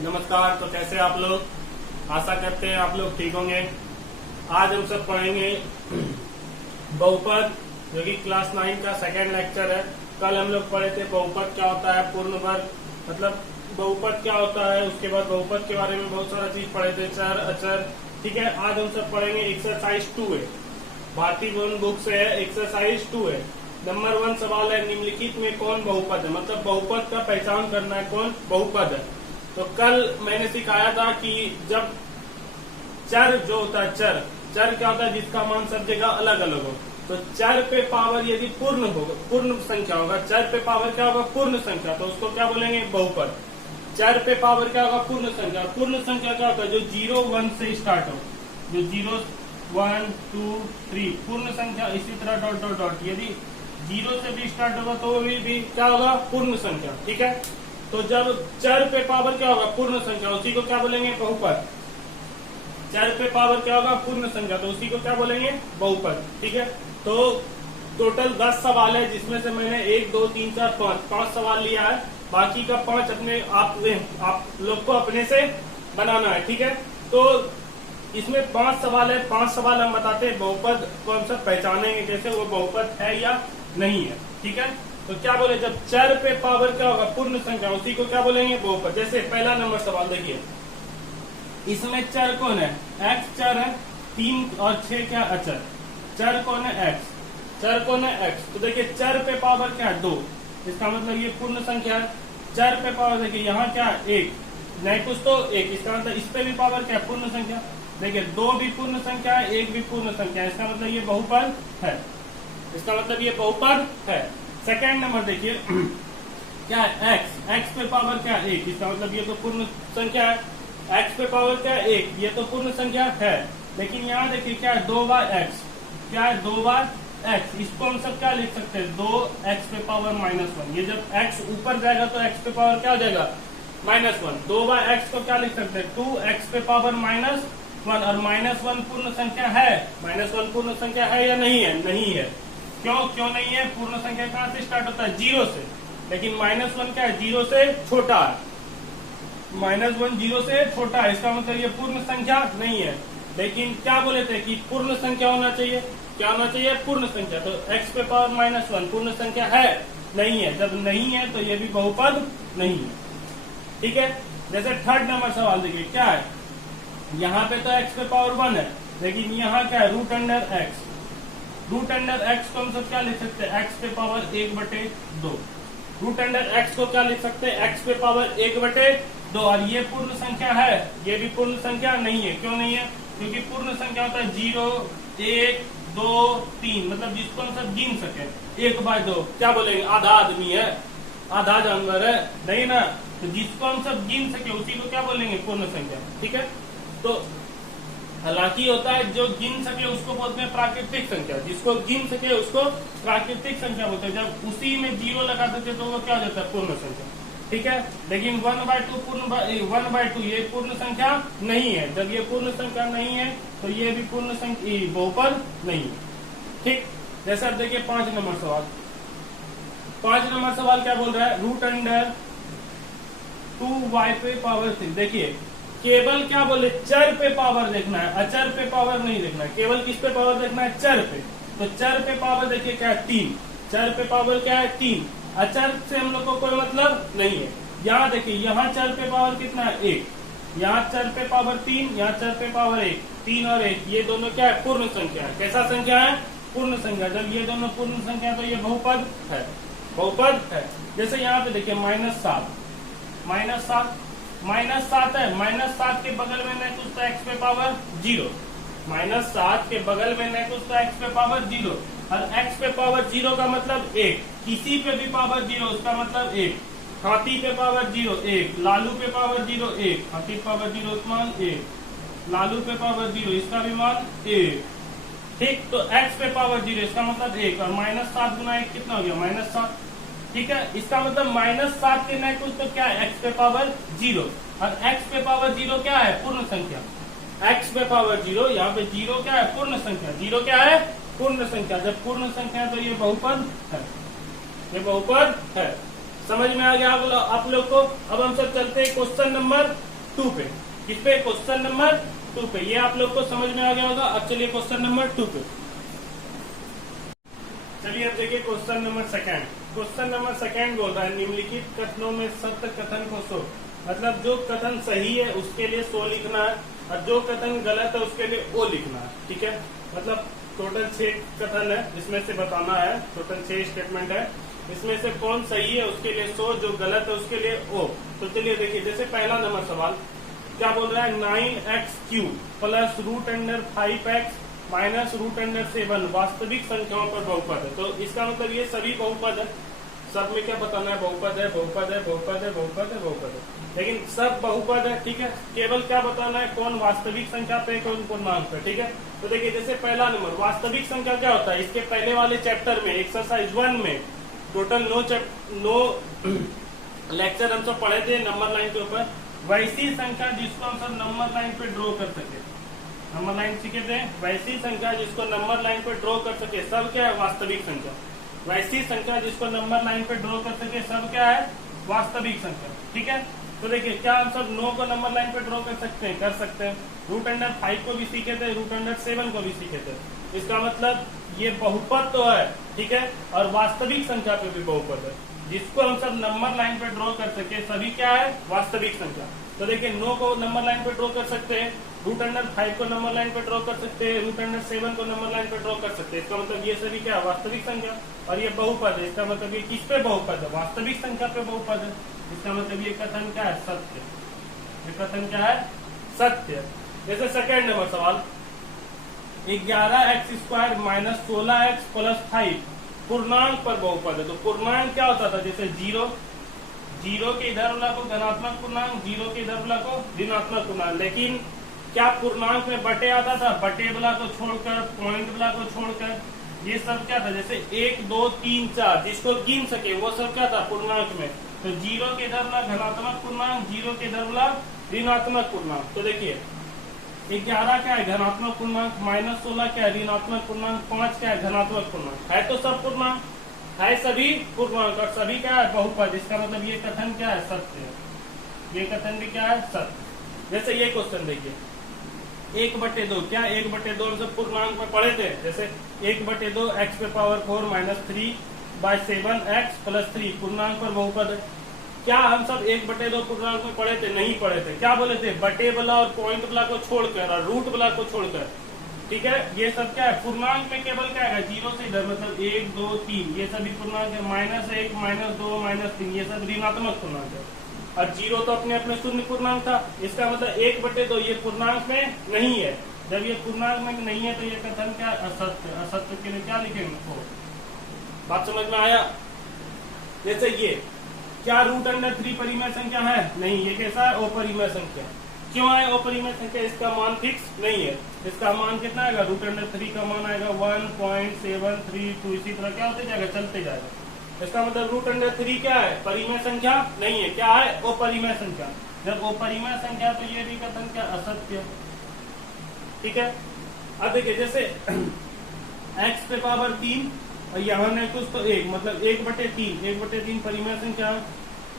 नमस्कार। तो कैसे आप लोग? आशा करते हैं आप लोग ठीक होंगे। आज हम सब पढ़ेंगे बहुपद, जो कि क्लास 9 का सेकेंड लेक्चर है। कल हम लोग पढ़े थे बहुपद क्या होता है, पूर्ण वर्ग मतलब बहुपद क्या होता है। उसके बाद बहुपद के बारे में बहुत सारा चीज पढ़े थे, चर अचर। ठीक है, आज हम सब पढ़ेंगे एक्सरसाइज 2 है, भारतीय भवन बुक से है। एक्सरसाइज 2 है। नंबर 1 सवाल है, निम्नलिखित में कौन बहुपद है, मतलब बहुपद का पहचान करना है कौन बहुपद है। तो कल मैंने सिखाया था कि जब चर जो होता है, चर क्या होता है, जिसका मान सब जगह अलग अलग हो। तो चर पे पावर यदि पूर्ण होगा, पूर्ण संख्या होगा, चर पे पावर क्या होगा, पूर्ण संख्या, तो उसको क्या बोलेंगे, बहुपद। चर पे पावर क्या होगा, पूर्ण संख्या। पूर्ण संख्या क्या होता है, जो 0 1 से स्टार्ट हो, जो 0 1 2 3 पूर्ण संख्या। इसी तरह डॉट डॉट डॉट, यदि 0 से भी स्टार्ट होगा तो वो भी क्या होगा, पूर्ण संख्या। ठीक है, तो जब चर पे पावर क्या होगा, पूर्ण संख्या, उसी को क्या बोलेंगे, बहुपद। चर पे पावर क्या होगा, पूर्ण संख्या, तो उसी को क्या बोलेंगे, बहुपद। ठीक है, तो टोटल 10 सवाल है, जिसमें से मैंने 1 2 3 4 5 सवाल लिया है। बाकी का 5 अपने आप लोग को अपने से बनाना है। ठीक है, तो इसमें 5 सवाल है। 5 सवाल हम बताते हैं बहुपद को हम सब पहचानेंगे कैसे वो बहुपद है या नहीं है। ठीक है, तो क्या बोले, जब चर पे पावर क्या होगा, पूर्ण संख्या, उसी को क्या बोलेंगे, बहुपद। जैसे पहला नंबर सवाल देखिए, इसमें चर कौन है, x चर है, 3 और 6 क्या अचर। चर कौन है, x, चर कौन है, x। तो देखिए चर पे पावर क्या है, 2, इसका मतलब ये पूर्ण संख्या है। चर पे पावर देखिए यहाँ क्या है, 1, नहीं कुछ तो 1, इसका मतलब इस पे भी पावर क्या है, पूर्ण संख्या। देखिए 2 भी पूर्ण संख्या है, 1 भी पूर्ण संख्या है, इसका मतलब ये बहुपद है, इसका मतलब ये बहुपद है। सेकेंड नंबर देखिए क्या है, x पे पावर क्या है, 1, इसका मतलब ये तो पूर्ण संख्या है। x पे पावर क्या है, 1, ये तो पूर्ण संख्या है। लेकिन यहाँ देखिए क्या है, 2 बार x, क्या है, 2 बार x। इसको हम सब क्या लिख सकते हैं, 2x पे पावर -1। ये जब x ऊपर जाएगा तो x पे पावर क्या हो जाएगा, -1। 2 बार x को क्या लिख सकते हैं, 2x पे पावर -1। और -1 पूर्ण संख्या है, -1 पूर्ण संख्या है या नहीं है, नहीं है। क्यों नहीं है, पूर्ण संख्या कहाँ से स्टार्ट होता है, 0 से। लेकिन -1 क्या है, 0 से छोटा है, -1 0 से छोटा है, इसका मतलब ये पूर्ण संख्या नहीं है। लेकिन क्या बोले थे कि पूर्ण संख्या होना चाहिए, क्या होना चाहिए, पूर्ण संख्या। तो x पे पावर -1 पूर्ण संख्या है, नहीं है। जब नहीं है तो ये भी बहुपद नहीं है। ठीक है, जैसे थर्ड नंबर सवाल देखिए क्या है, यहाँ पे तो x पे पावर 1 है, लेकिन यहाँ क्या है, √x। √x को हम सब क्या लिख सकते हैं, x पे पावर 1/2। √x को क्या लिख सकते हैं, x पे पावर 1/2। और ये पूर्ण संख्या है, ये भी पूर्ण संख्या नहीं है। क्यों नहीं है, क्योंकि पूर्ण संख्या होता है 0 1 2 3, मतलब जिसको हम सब गिन सके। 1/2 क्या बोलेंगे, आधा आदमी है, आधा जानवर है, नहीं ना। तो जिसको हम सब गिन सके उसी को क्या बोलेंगे, पूर्ण संख्या। ठीक है, तो हालांकि होता है जो गिन सके उसको बोलते हैं प्राकृतिक संख्या, जिसको गिन सके उसको प्राकृतिक संख्या बोलते हैं। जब उसी में 0 लगा देते तो वो क्या हो जाता है, पूर्ण संख्या। ठीक है, लेकिन 1/2 1/2 ये पूर्ण संख्या नहीं है। जब ये पूर्ण संख्या नहीं है तो ये भी पूर्ण संख्या बहुपद नहीं है। ठीक, जैसे अब देखिए 5 नंबर सवाल। 5 नंबर सवाल क्या बोल रहा है, √2y पे पावर 3। देखिए केवल क्या बोले, चर पे पावर देखना है, अचर पे पावर नहीं देखना है। केवल किस पे पावर देखना है, चर पे। तो चर पे पावर देखिए क्या है, 3। चर पे पावर क्या है, 3। अचर से हम लोग को कोई मतलब नहीं है। यहाँ देखिए, यहाँ चर पे पावर कितना है, 1। यहाँ चर पे पावर 3, यहाँ चर पे पावर 1। 3 और 1 ये दोनों क्या है, पूर्ण संख्या है। कैसा संख्या है, पूर्ण संख्या। जब ये दोनों पूर्ण संख्या तो ये बहुपद है, बहुपद है। जैसे यहाँ पे देखिए -7 -7 है, -7 के बगल में नहीं कुछ तो x पे पावर 0। -7 के बगल में नहीं कुछ तो x पे पावर 0। और x पे पावर 0 का मतलब 1। किसी पे भी पावर 0 उसका मतलब 1। हाथी पे पावर 0 1, लालू पे पावर 0 1, हाथी पे पावर 0 उसका मान 1, लालू पे पावर 0 इसका भी मान 1। ठीक, तो x पे पावर 0 इसका मतलब 1, और -7 गुना 1 कितना हो गया, -7। ठीक है, इसका मतलब -7 के नहीं कुछ तो क्या है, x पे पावर 0। और x पे पावर 0 क्या है, पूर्ण संख्या। x पे पावर 0, यहाँ पे 0 क्या है, पूर्ण संख्या। 0 क्या है, पूर्ण संख्या। जब पूर्ण संख्या है तो ये बहुपद है, ये बहुपद है। समझ में आ गया आप लोग को। अब हम सब चलते हैं क्वेश्चन नंबर 2 पे। किस पे? क्वेश्चन नंबर 2 पे। ये आप लोग को समझ में आ गया होगा। अब चलिए क्वेश्चन नंबर 2 पे। चलिए अब देखिए question number second. Question number second बोल रहा है निम्नलिखित कथनों में सत्य कथन को शो, मतलब जो कथन सही है उसके लिए 100 लिखना है और जो कथन गलत है उसके लिए ओ लिखना है। ठीक है, मतलब टोटल 6 कथन है, जिसमें से बताना है। टोटल 6 स्टेटमेंट है, इसमें से कौन सही है उसके लिए 100, जो गलत है उसके लिए ओ। तो चलिए देखिए, जैसे पहला नंबर सवाल क्या बोल रहा है, 9x³ प्लस √5x माइनस √7 वास्तविक संख्याओं पर बहुपद है। तो इसका मतलब ये सभी बहुपद है। सब में क्या बताना है? बहुपद है, बहुपद है, बहुपद है, बहुपद है, बहुपद है, लेकिन सब बहुपद है। ठीक है, केवल क्या बताना है, कौन वास्तविक संख्या पे, कौन पूर्णांक पे। ठीक है, तो देखिए जैसे पहला नंबर वास्तविक संख्या क्या होता है, इसके पहले वाले चैप्टर में एक्सरसाइज 1 में टोटल 9 लेक्चर हम सब पढ़े थे नंबर लाइन के ऊपर। वैसी संख्या जिसको हम सब नंबर लाइन पे ड्रॉ कर सके, नंबर लाइन सीखे थे, वैसी संख्या जिसको नंबर लाइन पे ड्रॉ कर सके सब क्या है? वास्तविक संख्या। वैसी संख्या जिसको नंबर लाइन पे ड्रॉ कर सके सब क्या है? वास्तविक संख्या। ठीक है, तो देखिए क्या हम सब 9 को नंबर लाइन पे ड्रॉ कर सकते हैं? कर सकते हैं। √5 को भी सीखे थे, √7 को भी सीखे थे। इसका मतलब ये बहुपद तो है, ठीक है, और वास्तविक संख्या पे भी बहुपद है। जिसको हम सब नंबर लाइन पे ड्रॉ कर सके सभी क्या है? वास्तविक संख्या। तो देखिए 9 को नंबर लाइन पे ड्रॉ कर सकते हैं, √5 को नंबर लाइन पे ड्रॉ कर सकते हैं, √7 को नंबर लाइन पे ड्रॉ कर सकते हैं। इसका मतलब ये सभी क्या है? वास्तविक संख्या। और ये बहुपद है, इसका मतलब ये किस पे बहुपद है? वास्तविक संख्या पे बहुपद है। इसका मतलब ये कथन क्या है? सत्य। ये कथन क्या है? सत्य। जैसे सेकेंड नंबर सवाल 11x² माइनस 16x प्लस 5 पूर्णांक पर बहुपद है। तो पूर्णांक क्या होता था? जैसे 0 के इधर वाला को धनात्मक पूर्णांक, 0 के इधर वाला को ऋणात्मक पूर्णांक। लेकिन क्या पूर्णांक में बटे आता था? बटे वाला को छोड़कर, पॉइंट वाला को छोड़कर, ये सब क्या था? जैसे 1 2 3 4 जिसको गिन सके वो सब क्या था? पूर्णांक में। तो 0 के इधर वाला धनात्मक पूर्णांक, 0 के इधर वाला ऋणात्मक पूर्णांक। तो देखिए 11 क्या है? धनात्मक पूर्णांक, माइनस 16 क्या है? ऋणात्मक पूर्णांक, 5 क्या है? धनात्मक पूर्णांक। है तो सब पूर्णांक, है सभी पूर्णांक और सभी क्या है? बहुपद। इसका मतलब ये कथन क्या है? सत्य है। ये कथन भी क्या है? सत्य। जैसे ये क्वेश्चन देखिए 1/2 क्या? 1/2 हम सब पूर्णांक में पढ़े थे। जैसे 1/2 x⁴ माइनस 3/7x प्लस 3 पूर्णांक पर बहुपद है। क्या हम सब 1/2 पूर्णांक में पढ़े थे? नहीं पढ़े थे। क्या बोले थे? बटे वाला और पॉइंट वाला को छोड़कर और रूट वाला को छोड़कर। ठीक है, ये सब क्या है? पूर्णांक में केवल क्या है? 0 से इधर, मतलब 1 2 3 ये सभी पूर्णांक है। -1 -2 -3 ये सब ऋणात्मक पूर्णांक है। और 0 तो अपने अपने शून्य पूर्णांक था। इसका मतलब 1/2 ये पूर्णांक में नहीं है। जब ये पूर्णांक में नहीं है तो ये कथन क्या? असत्य। असत्य के लिए क्या लिखेंगे? बात समझ में आया? जैसे ये क्या √3 परिमेय संख्या है? नहीं। ये कैसा है? अपरिमेय संख्या। क्यों है अपरिमेय संख्या? इसका मान फिक्स नहीं है। इसका मान कितना आएगा? √3 का मान आएगा 1.732। इसी तरह क्या होते जाएगा? चलते जाएगा। इसका मतलब √3 क्या है? परिमेय संख्या नहीं है। क्या है? अपरिमेय संख्या। जब अपरिमेय संख्या तो ये भी कथन क्या? असत्य। ठीक है, अब देखिए जैसे x⁴ और यहाँ नहीं कुछ तो 1, मतलब 1/3। 1/3 परिमेय संख्या,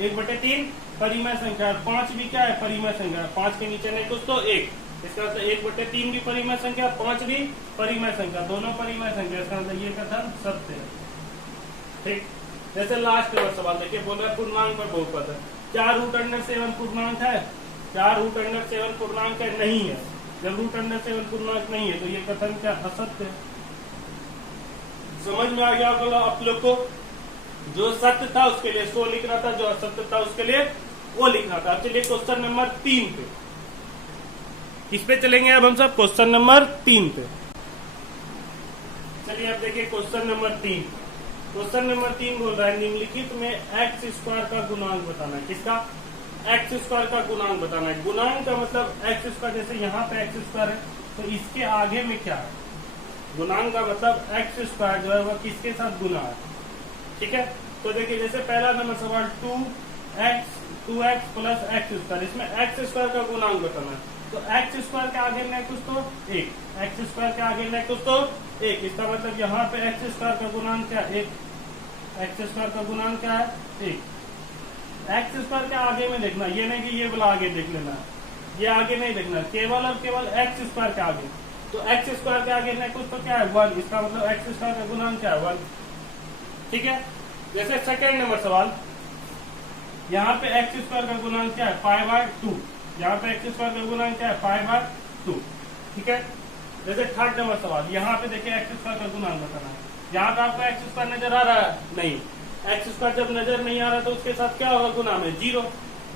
1/3 परिमेय संख्या। 5 भी क्या है? परिमेय संख्या। 5 के नीचे नहीं कुछ तो 1। इसका मतलब 1/3 भी परिमेय संख्या, 5 भी परिमेय संख्या, दोनों परिमेय संख्या। इसका मतलब ये कथन सत्य है। ठीक, जैसे लास्ट नंबर सवाल देखिए, बोल रहा है पूर्णांक पर बहुपद है। क्या √7 पूर्णांक है? क्या √7 पूर्णांक है? नहीं है। जब √7 पूर्णांक नहीं है तो ये कथन क्या? असत्य है। समझ में आ गया होगा आप लोग को? जो सत्य था उसके लिए 100 लिखना था, जो असत्य था उसके लिए वो लिखना था। अब चलिए क्वेश्चन नंबर 3 पे। किस पे चलेंगे अब हम सब? क्वेश्चन नंबर 3 पे। चलिए अब देखिए क्वेश्चन नंबर 3। क्वेश्चन नंबर 3 बोल रहा है निम्नलिखित में x² का गुणांक बताना है। किसका? x² का गुणांक बताना है। गुणांक का मतलब x², जैसे यहाँ पे x² है तो इसके आगे में क्या है? गुणांक का मतलब x² जो है वह किसके साथ गुना है। ठीक है, तो देखिए जैसे पहला नंबर सवाल 2x प्लस x², इसमें x² का गुणांक बताना है। तो x² के आगे में कुछ तो 1, x² के आगे में कुछ तो 1। इसका मतलब यहाँ पे x² का गुणांक क्या? 1। x² का गुणांक क्या है? 1। x² के आगे में देखना, ये नहीं कि ये वाला आगे देख लेना। ये आगे नहीं देखना, केवल और केवल एक्स स्क्वायर के आगे। तो एक्स स्क्वायर के आगे नहीं कुछ तो क्या है 1, इसका मतलब एक्स स्क्वायर का गुणांक क्या है 1। ठीक है, जैसे सेकेंड नंबर सवाल, यहाँ पे एक्स स्क्वायर का गुणांक क्या है 5/2, यहाँ पे एक्स स्क्वायर का गुणांक क्या है 5/2। ठीक है, जैसे थर्ड नंबर सवाल, यहाँ पे देखिए एक्स स्क्वायर का गुणांक बताना है। यहाँ पे आपको एक्स स्क्वायर नजर आ रहा है नहीं, एक्स स्क्वायर जब नजर नहीं आ रहा तो उसके साथ क्या होगा गुणा में 0,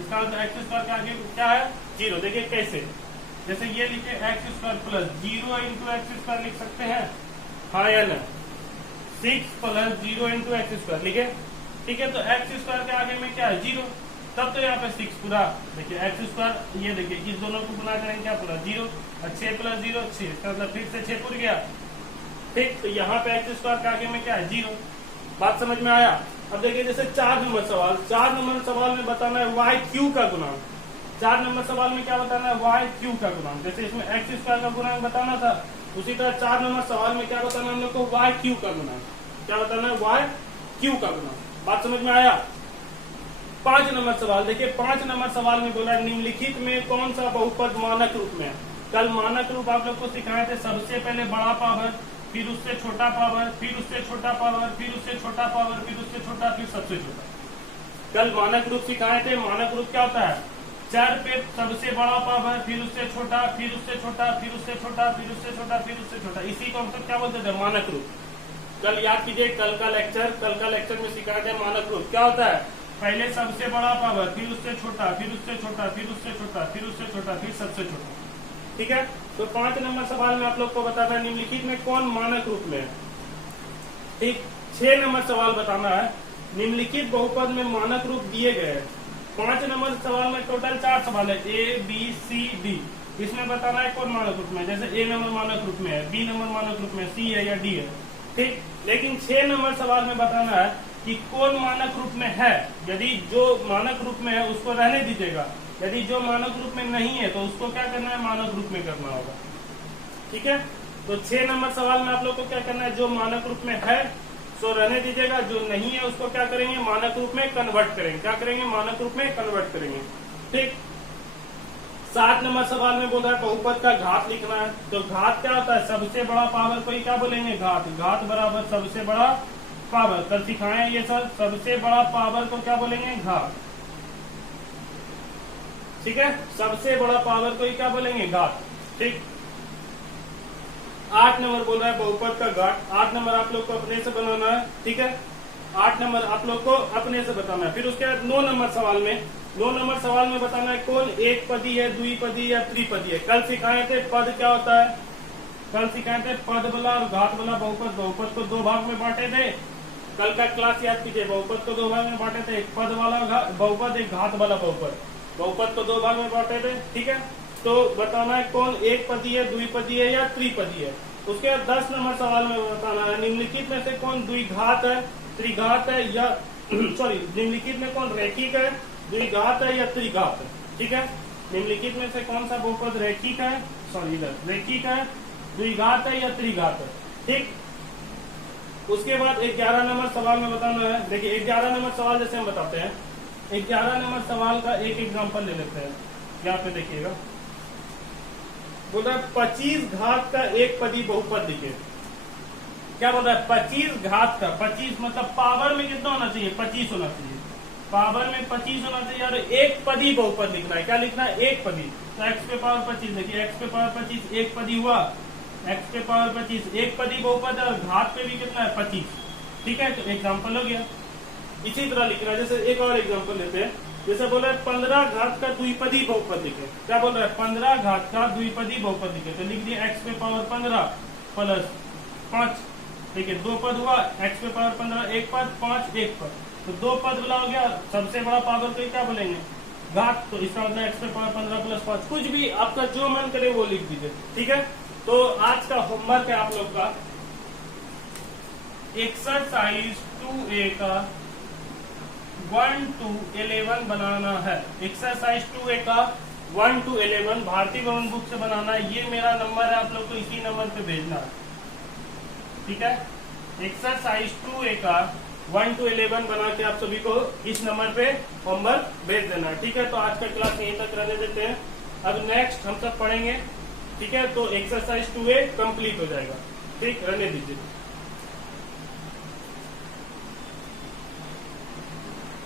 इसका मतलब एक्स स्क्वायर के आगे क्या है 0। देखिए कैसे, जैसे ये लिखे x square plus 0 into x square लिख सकते हैं, हाँ या ना, 6 प्लस 0 इंटू एक्स स्क्वायर लिखे। ठीक है, तो एक्स स्क्वायर के आगे में क्या है 0, तब तो यहाँ पे 6 पूरा, देखिए एक्स स्क्वायर, ये देखिए इस दोनों को गुना करेंगे क्या पूरा 0, और 6 प्लस 0 6, इसका मतलब फिर से 6 पूर गया। ठीक, तो यहाँ पे एक्स स्क्वायर के आगे में क्या है 0। बात समझ में आया। अब देखिए जैसे 4 नंबर सवाल, 4 नंबर सवाल में बताना है वाई क्यू का गुणांक। 4 नंबर सवाल में क्या बताना है वाई क्यू का गुणांक, जैसे इसमें एक्स स्क्वायर का गुणांक बताना था, उसी तरह 4 नंबर सवाल में क्या बताना है हम लोग को वाई क्यू का गुणांक। क्या बताना है वाई क्यू का गुणांक। बात समझ में आया। 5 नंबर सवाल देखिए, 5 नंबर सवाल में बोला निम्नलिखित में कौन सा बहुपद मानक रूप में है। कल मानक रूप आप लोग को सिखाए थे, सबसे पहले बड़ा पावर, फिर उससे छोटा पावर, फिर उससे छोटा पावर, फिर उससे छोटा पावर, फिर उससे छोटा, फिर सबसे छोटा। कल मानक रूप सिखाए थे। मानक रूप क्या होता है, चर पे सबसे बड़ा पावर, फिर उससे छोटा, फिर उससे छोटा, फिर उससे छोटा, फिर उससे छोटा, फिर उससे छोटा, इसी को हम सब क्या बोलते थे मानक रूप। कल याद कीजिए कल का लेक्चर में सिखाए थे मानक रूप क्या होता है, पहले सबसे बड़ा पावर, फिर उससे छोटा, फिर उससे छोटा, फिर उससे छोटा, फिर उससे छोटा, फिर सबसे छोटा। ठीक है, तो 5 नंबर सवाल में आप लोग को बताना है निम्नलिखित में कौन मानक रूप में है। ठीक, 6 नंबर सवाल बताना है निम्नलिखित बहुपद में मानक रूप दिए गए हैं। 5 नंबर सवाल में टोटल 4 सवाल है, ए बी सी डी, इसमें बताना है कौन मानक रूप में, जैसे ए नंबर मानक रूप में है, बी नंबर मानक रूप में, सी है या डी है। ठीक, लेकिन 6 नंबर सवाल में बताना है कि कौन मानक रूप में है। यदि जो मानक रूप में है उसको रहने दीजिएगा, यदि जो मानक रूप में नहीं है तो उसको क्या करना है मानक रूप में करना होगा। ठीक है, तो 6 नंबर सवाल में आप लोग को क्या करना है, जो मानक रूप में है सो रहने दीजिएगा, जो नहीं है उसको क्या करेंगे मानक रूप में कन्वर्ट करेंगे। क्या करेंगे मानक रूप में कन्वर्ट करेंगे। ठीक, 7 नंबर सवाल में बोल रहा है बहुपद का घात लिखना है। तो घात क्या होता है, सबसे बड़ा पावर को ही क्या बोलेंगे घात, घात बराबर सबसे बड़ा पावर। कल सिखाए ये सर, सबसे बड़ा पावर को क्या बोलेंगे घात। ठीक है, सबसे बड़ा पावर को ही क्या बोलेंगे घात। ठीक, 8 नंबर बोल रहा है बहुपद का घात। 8 नंबर आप लोग को अपने से बनाना है। ठीक है, 8 नंबर आप लोग को अपने से बताना है। फिर उसके बाद 9 नंबर सवाल में, 9 नंबर सवाल में बताना है कौन एक पदी है, द्विपदी या त्रिपदी है। कल सिखाए थे पद क्या होता है, कल सिखाए थे पद वाला और घात वाला बहुपद। बहुपद को 2 भाग में बांटे थे, कल का क्लास याद कीजिए। बहुपद को 2 भाग में बांटे थे, एक पद वाला बहुपद, एक घात वाला बहुपद। बहुपद को 2 भाग में बांटे थे। ठीक है, तो बताना है कौन एक पदी है, द्विपदी है या त्रिपदी है। उसके बाद 10 नंबर सवाल में बताना है निम्नलिखित में से कौन द्विघात है, त्रिघात है या सॉरी निम्नलिखित में कौन रैखिक है, द्विघात है या त्रिघात है। ठीक है, निम्नलिखित में से कौन सा बहुपद रैखिक है, सॉरी इधर रैखिक है, द्विघात है या त्रिघात है। ठीक, उसके बाद 11 नंबर सवाल में बताना है। देखिए 11 नंबर सवाल जैसे हम बताते हैं, 11 नंबर सवाल का एक एग्जांपल ले लेते हैं। यहाँ पे देखिएगा बोल रहा है 25 घात का एक पदी बहुपद लिखे। क्या बोल रहा है 25 घात का, 25 मतलब पावर में कितना होना चाहिए 25 होना चाहिए, पावर में 25 होना चाहिए और एक पदी बहुपद लिखना है। क्या लिखना है एक पदी, तो एक्स पे पावर 25, देखिए एक्स पे पावर 25 एक पदी हुआ, एक्स पे पावर 25 एक पदी बहुपद है और घात पे भी कितना है 25। ठीक है, तो एग्जाम्पल हो गया। इसी तरह लिखना है, जैसे एक और एग्जाम्पल लेते हैं, जैसे बोल रहा है 15 घात का द्विपदी बहुपद लिखे। क्या बोल रहा है 15 घात का द्विपदी बहुपद लिखे, तो लिख दिया एक्स पे पावर 15 प्लस 5। देखिए 2 पद हुआ, एक्स पे पावर 15 एक पद, 5 एक पद, तो 2 पद वाला हो गया। सबसे बड़ा पावर को क्या बोलेंगे घात, तो इसका मतलब एक्स पे पावर 15 प्लस 5, कुछ भी आपका जो मन करे वो लिख दीजिए। ठीक है, तो आज का होमवर्क है आप लोग का एक्सरसाइज 2A का 1 to 11 बनाना है। एक्सरसाइज 2A का 1 to 11 भारतीय भवन बुक से बनाना है। ये मेरा नंबर है, आप लोग को इसी नंबर पे भेजना है। ठीक है, एक्सरसाइज 2A का 1 to 11 बना के आप सभी को इस नंबर पे होमवर्क भेज देना है। ठीक है, तो आज का क्लास यहीं तक रहने देते हैं। अब नेक्स्ट हम सब पढ़ेंगे, ठीक है। तो एक्सरसाइज 2A कंप्लीट हो जाएगा, ठीक, रहने दीजिए।